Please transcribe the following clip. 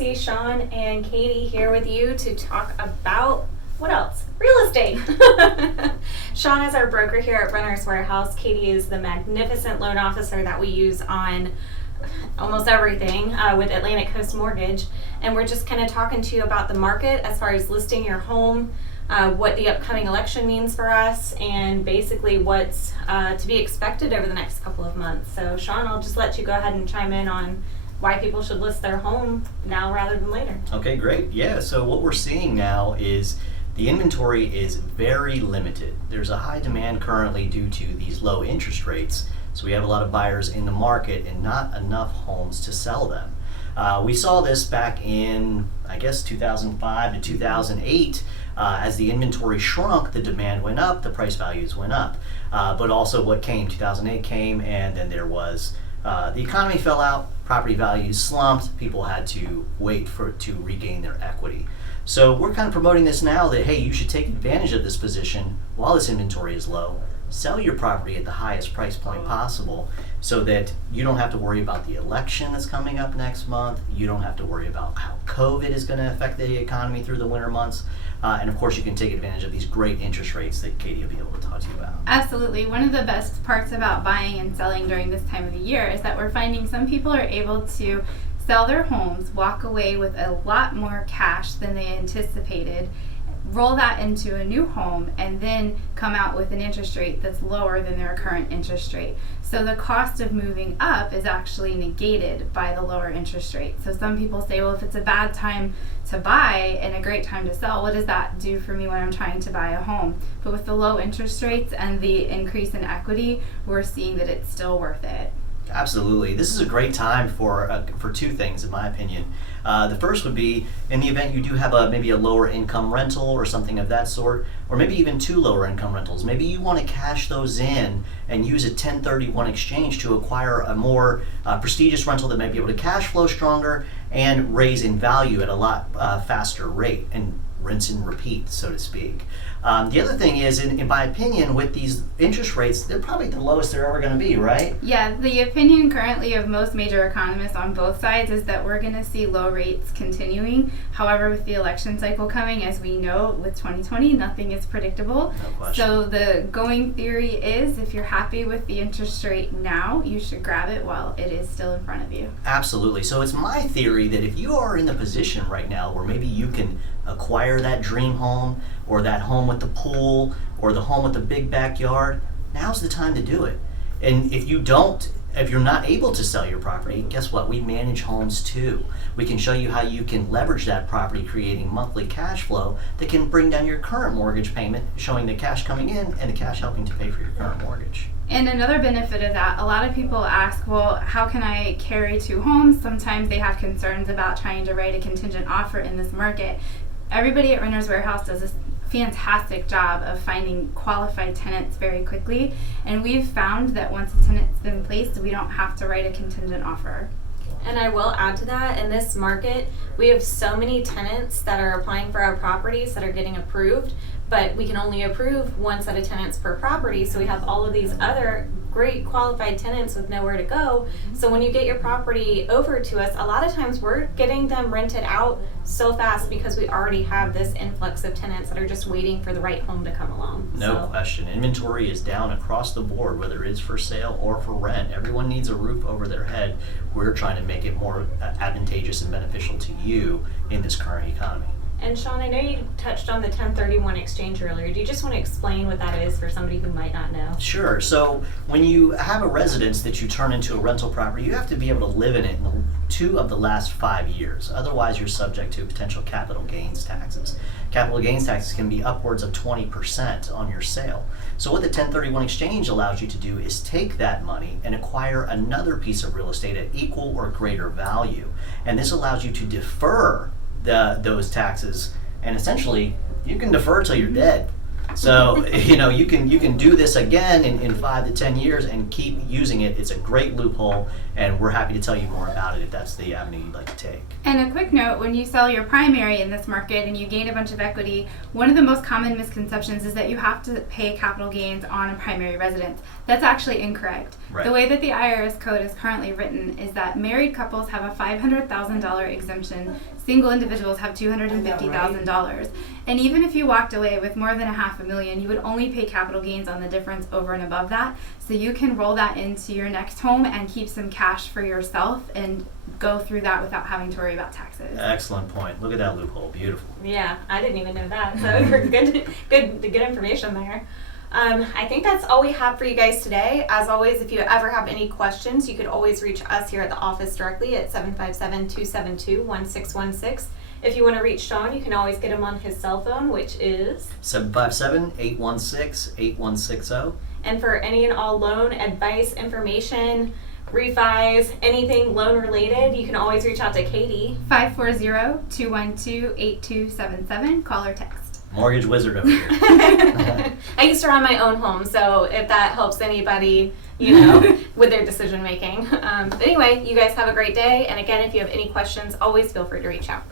Cassie, Sean, and Katie here with you to talk about, what else? Real estate. Sean is our broker here at Renter's Warehouse. Katie is the magnificent loan officer that we use on almost everything with Atlantic Coast Mortgage. And we're just kind of talking to you about the market as far as listing your home, what the upcoming election means for us, and basically what's to be expected over the next couple of months. So Sean, I'll just let you go ahead and chime in on why people should list their home now rather than later. Okay, great. Yeah, so what we're seeing now is the inventory is very limited. There's a high demand currently due to these low interest rates. So we have a lot of buyers in the market and not enough homes to sell them. We saw this back in, I guess, 2005 to 2008. As the inventory shrunk, the demand went up, the price values went up. But also what came, 2008 came, and then there was, the economy fell out, property values slumped, people had to wait to regain their equity. So we're kind of promoting this now that, hey, you should take advantage of this position while this inventory is low. Sell your property at the highest price point possible so that you don't have to worry about the election that's coming up next month. You don't have to worry about how COVID is going to affect the economy through the winter months. And of course, you can take advantage of these great interest rates that Katie will be able to talk to you about. Absolutely. One of the best parts about buying and selling during this time of the year is that we're finding some people are able to sell their homes, walk away with a lot more cash than they anticipated, roll that into a new home, and then come out with an interest rate that's lower than their current interest rate. So the cost of moving up is actually negated by the lower interest rate. So some people say, well, if it's a bad time to buy and a great time to sell, what does that do for me when I'm trying to buy a home? But with the low interest rates and the increase in equity, we're seeing that it's still worth it. Absolutely. This is a great time for two things, in my opinion. The first would be in the event you do have maybe a lower income rental or something of that sort, or maybe even two lower income rentals. Maybe you want to cash those in and use a 1031 exchange to acquire a more prestigious rental that might be able to cash flow stronger and raise in value at a lot faster rate, and rinse and repeat, so to speak. The other thing is, in my opinion, with these interest rates, they're probably the lowest they're ever going to be, right? Yeah, the opinion currently of most major economists on both sides is that we're going to see low rates continuing. However, with the election cycle coming, as we know, with 2020, nothing is predictable. No question. So the going theory is, if you're happy with the interest rate now, you should grab it while it is still in front of you. Absolutely. So it's my theory that if you are in the position right now where maybe you can acquire that dream home, or that home with the pool, or the home with the big backyard, now's the time to do it. And if you're not able to sell your property, guess what? We manage homes too. We can show you how you can leverage that property, creating monthly cash flow that can bring down your current mortgage payment, showing the cash coming in and the cash helping to pay for your current mortgage. And another benefit of that, a lot of people ask, well, how can I carry two homes? Sometimes they have concerns about trying to write a contingent offer in this market. Everybody at Renter's Warehouse does this fantastic job of finding qualified tenants very quickly, and we've found that once a tenant's been placed, we don't have to write a contingent offer. And I will add to that, in this market, we have so many tenants that are applying for our properties that are getting approved, but we can only approve one set of tenants per property, so we have all of these other great qualified tenants with nowhere to go. So when you get your property over to us, a lot of times we're getting them rented out so fast because we already have this influx of tenants that are just waiting for the right home to come along. No question. Inventory is down across the board, whether it's for sale or for rent. Everyone needs a roof over their head. We're trying to make it more advantageous and beneficial to you in this current economy. And Sean, I know you touched on the 1031 exchange earlier. Do you just want to explain what that is for somebody who might not know? Sure. So when you have a residence that you turn into a rental property, you have to be able to live in it in 2 of the last 5 years. Otherwise, you're subject to potential capital gains taxes. Capital gains taxes can be upwards of 20% on your sale. So what the 1031 exchange allows you to do is take that money and acquire another piece of real estate at equal or greater value. And this allows you to defer those taxes, and essentially you can defer till you're dead. So, you can do this again in 5 to 10 years and keep using it. It's a great loophole, and we're happy to tell you more about it if that's the avenue you'd like to take. And a quick note, when you sell your primary in this market and you gain a bunch of equity, one of the most common misconceptions is that you have to pay capital gains on a primary residence. That's actually incorrect. Right. The way that the IRS code is currently written is that married couples have a $500,000 exemption, single individuals have $250,000. And even if you walked away with more than $500,000, you would only pay capital gains on the difference over and above that. So you can roll that into your next home and keep some cash for yourself and go through that without having to worry about taxes. Excellent point. Look at that loophole. Beautiful. Yeah, I didn't even know that. So good information there. I think that's all we have for you guys today. As always, if you ever have any questions, you could always reach us here at the office directly at 757-272-1616. If you want to reach Sean, you can always get him on his cell phone, which is 757-816-8160. And for any and all loan advice, information, refis, anything loan related, you can always reach out to Katie. 540-212-8277. Call or text. Mortgage wizard over here. I used to run my own home, so if that helps anybody, with their decision making. But anyway, you guys have a great day. And again, if you have any questions, always feel free to reach out.